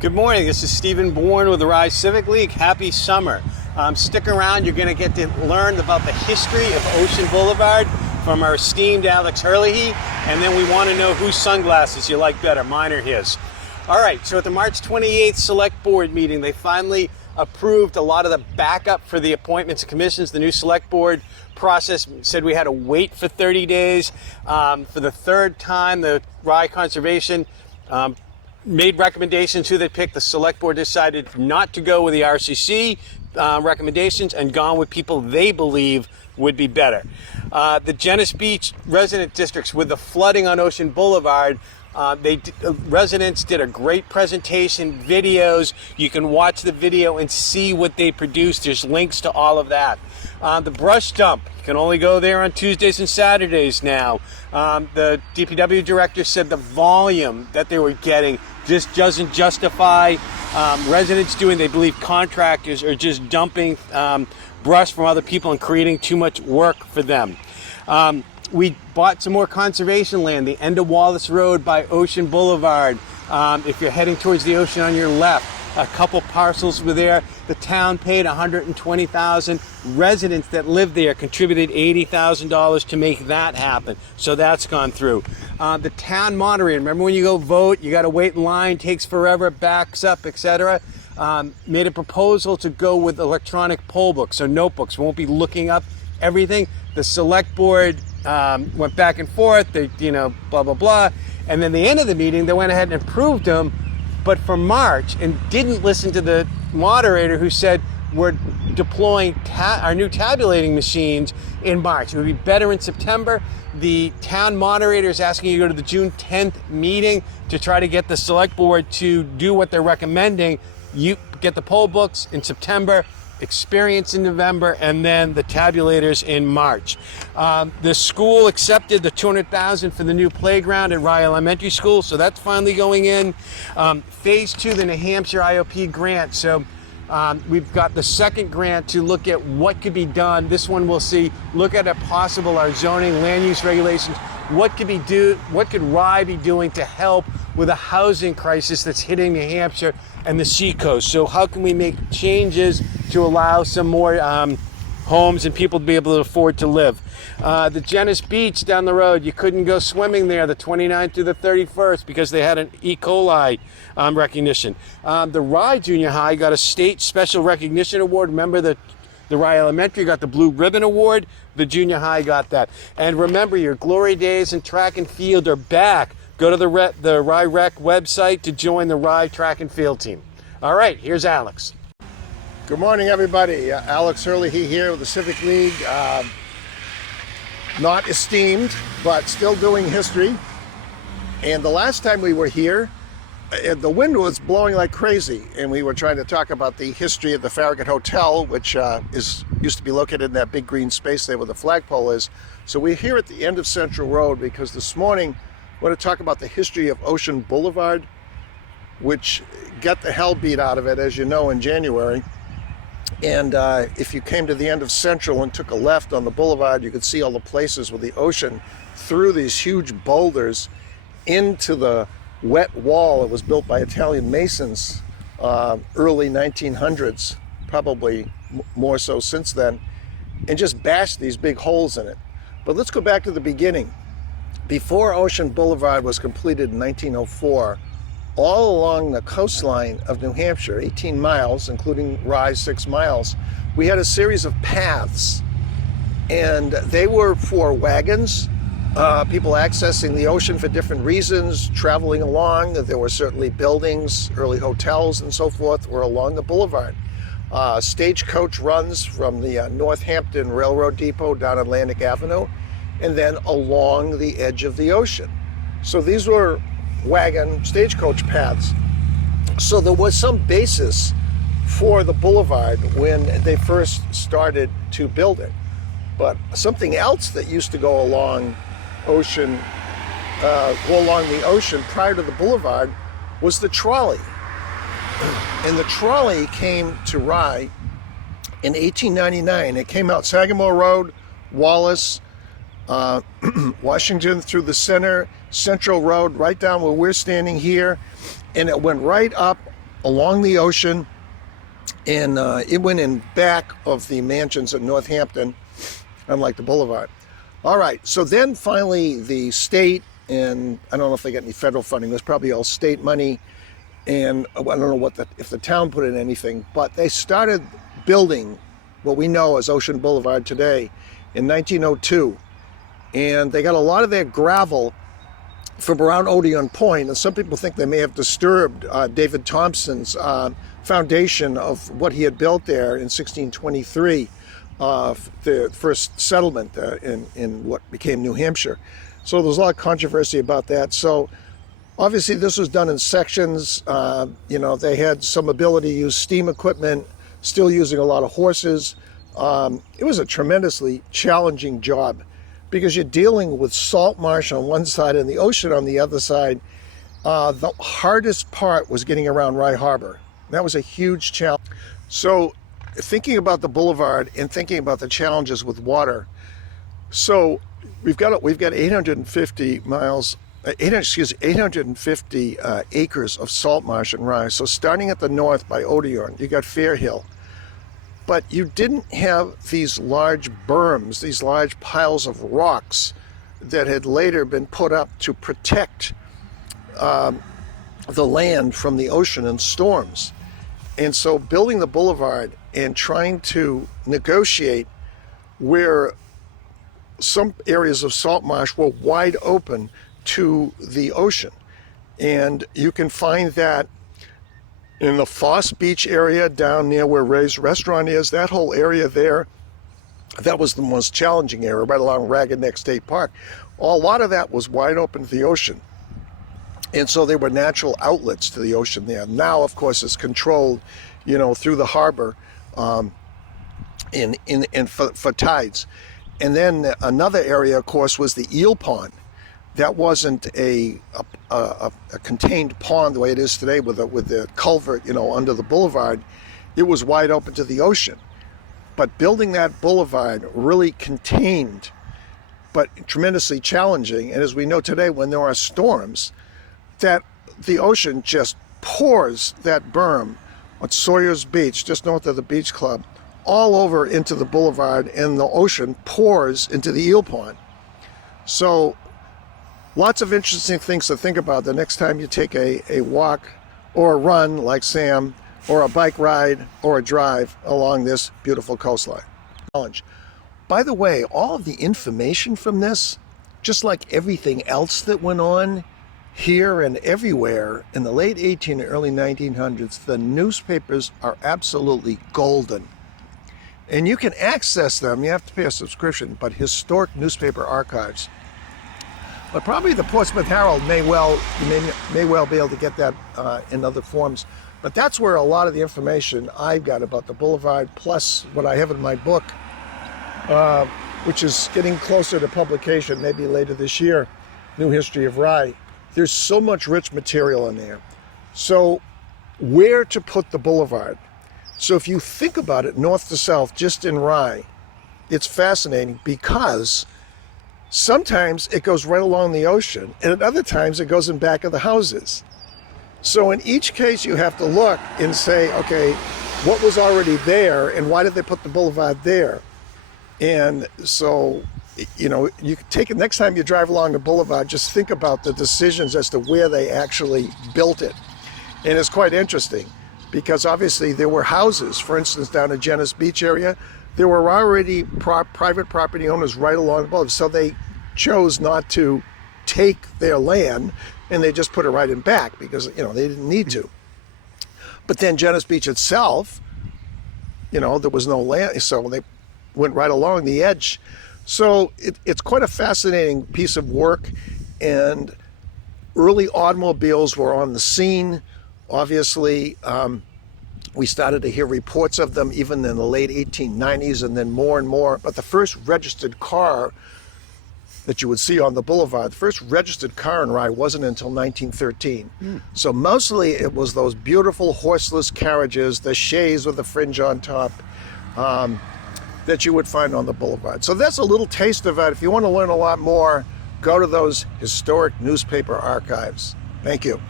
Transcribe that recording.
Good morning, this is Stephen Bourne with the Rise Civic League. Happy summer. Stick around, you're going to get to learn about the history of Ocean Boulevard from our esteemed Alex Herlihy, and then we want to know whose sunglasses you like better, mine or his. All right, so at the March 28th Select Board meeting, they finally approved a lot of the backup for the appointments and commissions. The new Select Board process said we had to wait for 30 days. For the third time, the Rye Conservation made recommendations who they picked. The Select Board decided not to go with the RCC recommendations and gone with people they believe would be better. The Genesee Beach resident districts with the flooding on Ocean Boulevard, residents did a great presentation, videos. You can watch the video and see what they produced. There's links to all of that. The brush dump, you can only go there on Tuesdays and Saturdays now. The DPW director said the volume that they were getting just doesn't justify residents doing. They believe contractors are just dumping brush from other people and creating too much work for them. We bought some more conservation land, the end of Wallace Road by Ocean Boulevard. If you're heading towards the ocean on your left, a couple parcels were there. The town paid $120,000. Residents that live there contributed $80,000 to make that happen. So that's gone through. The town moderator, remember when you go vote, you got to wait in line, takes forever, backs up, etc. Made a proposal to go with electronic poll books, so notebooks. We won't be looking up everything. The Select Board went back and forth, they, blah, blah, blah. And then the end of the meeting, they went ahead and approved them, but for March, and didn't listen to the moderator who said we're deploying our new tabulating machines in March. It would be better in September. The town moderator is asking you to go to the June 10th meeting to try to get the Select Board to do what they're recommending. You get the poll books in September, experience in November, and then the tabulators in March. The school accepted the $200,000 for the new playground at Rye Elementary School, so that's finally going in. Phase 2, the New Hampshire IOP grant. So we've got the second grant to look at what could be done. This one we'll see, look at our zoning, land use regulations. What could Rye be doing to help with a housing crisis that's hitting New Hampshire and the seacoast? So how can we make changes to allow some more homes and people to be able to afford to live? The Genesee Beach down the road, you couldn't go swimming there the 29th through the 31st because they had an E. coli recognition. The Rye Junior High got a state special recognition award. Remember the Rye Elementary got the Blue Ribbon Award. The junior high got that. And remember, your glory days in track and field are back. Go to the Rye Rec website to join the Rye track and field team. All right, here's Alex. Good morning, everybody. Alex Herlihy here with the Civic League. Not esteemed, but still doing history. And the last time we were here, the wind was blowing like crazy, and we were trying to talk about the history of the Farragut Hotel, which used to be located in that big green space there where the flagpole is. So we're here at the end of Central Road because this morning we're going to talk about the history of Ocean Boulevard, which got the hell beat out of it, as you know, in January. And if you came to the end of Central and took a left on the boulevard, you could see all the places where the ocean threw these huge boulders into the wet wall. It was built by Italian masons, early 1900s, probably more so since then, and just bashed these big holes in it. But let's go back to the beginning. Before Ocean Boulevard was completed in 1904, all along the coastline of New Hampshire, 18 miles, including Rye 6 miles, we had a series of paths, and they were for wagons, people accessing the ocean for different reasons, traveling along. There were certainly buildings, early hotels and so forth were along the boulevard. Stagecoach runs from the Northampton Railroad Depot down Atlantic Avenue and then along the edge of the ocean. So these were wagon stagecoach paths. So there was some basis for the boulevard when they first started to build it. But something else that used to go along the ocean prior to the boulevard was the trolley. And the trolley came to Rye in 1899. It came out Sagamore Road, Wallace, Washington through the Central Road, right down where we're standing here, and it went right up along the ocean, and it went in back of the mansions in Northampton, unlike the Boulevard. All right, so then finally the state, and I don't know if they got any federal funding, it was probably all state money, and I don't know if the town put in anything, but they started building what we know as Ocean Boulevard today in 1902. And they got a lot of their gravel from around Odeon Point, and some people think they may have disturbed David Thompson's foundation of what he had built there in 1623, the first settlement in what became New Hampshire. So there's a lot of controversy about that. So obviously this was done in sections. They had some ability to use steam equipment, still using a lot of horses. It was a tremendously challenging job, because you're dealing with salt marsh on one side and the ocean on the other side. The hardest part was getting around Rye Harbor. That was a huge challenge. So thinking about the Boulevard and thinking about the challenges with water, so we've got 850 acres of salt marsh and Rye. So starting at the north by Odeon, you got Fair Hill. But you didn't have these large berms, these large piles of rocks that had later been put up to protect the land from the ocean and storms. And so building the Boulevard and trying to negotiate where some areas of salt marsh were wide open to the ocean. And you can find that in the Foss Beach area down near where Ray's restaurant is. That whole area there, that was the most challenging area, right along Ragged Neck State Park. A lot of that was wide open to the ocean. And so there were natural outlets to the ocean there. Now, of course, it's controlled, through the harbor for tides. And then another area, of course, was the eel pond. That wasn't a contained pond the way it is today with the culvert, under the Boulevard. It was wide open to the ocean. But building that Boulevard really contained, but tremendously challenging. And as we know today, when there are storms, that the ocean just pours that berm on Sawyer's Beach, just north of the Beach Club, all over into the Boulevard, and the ocean pours into the eel pond. So lots of interesting things to think about the next time you take a walk or a run like Sam, or a bike ride or a drive along this beautiful coastline. By the way, all of the information from this, just like everything else that went on here and everywhere in the late 1800s and early 1900s, the newspapers are absolutely golden. And you can access them, you have to pay a subscription, but historic newspaper archives. But probably the Portsmouth Herald may well be able to get that in other forms. But that's where a lot of the information I've got about the Boulevard, plus what I have in my book, which is getting closer to publication, maybe later this year, New History of Rye. There's so much rich material in there. So where to put the Boulevard? So if you think about it north to south, just in Rye, it's fascinating because sometimes it goes right along the ocean, and at other times it goes in back of the houses. So in each case, you have to look and say, okay, what was already there, and why did they put the Boulevard there? And so, you can take it next time you drive along the Boulevard, just think about the decisions as to where they actually built it. And it's quite interesting because obviously there were houses, for instance, down in Jennis Beach area, there were already private property owners right along the Boulevard. So they chose not to take their land, and they just put it right in back because, they didn't need to. But then Jennis Beach itself, there was no land, so they went right along the edge. So it's quite a fascinating piece of work, and early automobiles were on the scene. Obviously, we started to hear reports of them even in the late 1890s, and then more and more. But the first registered car that you would see on the Boulevard, the first registered car in Rye wasn't until 1913. So mostly it was those beautiful horseless carriages, the chaise with the fringe on top, that you would find on the Boulevard. So that's a little taste of it. If you want to learn a lot more, go to those historic newspaper archives. Thank you.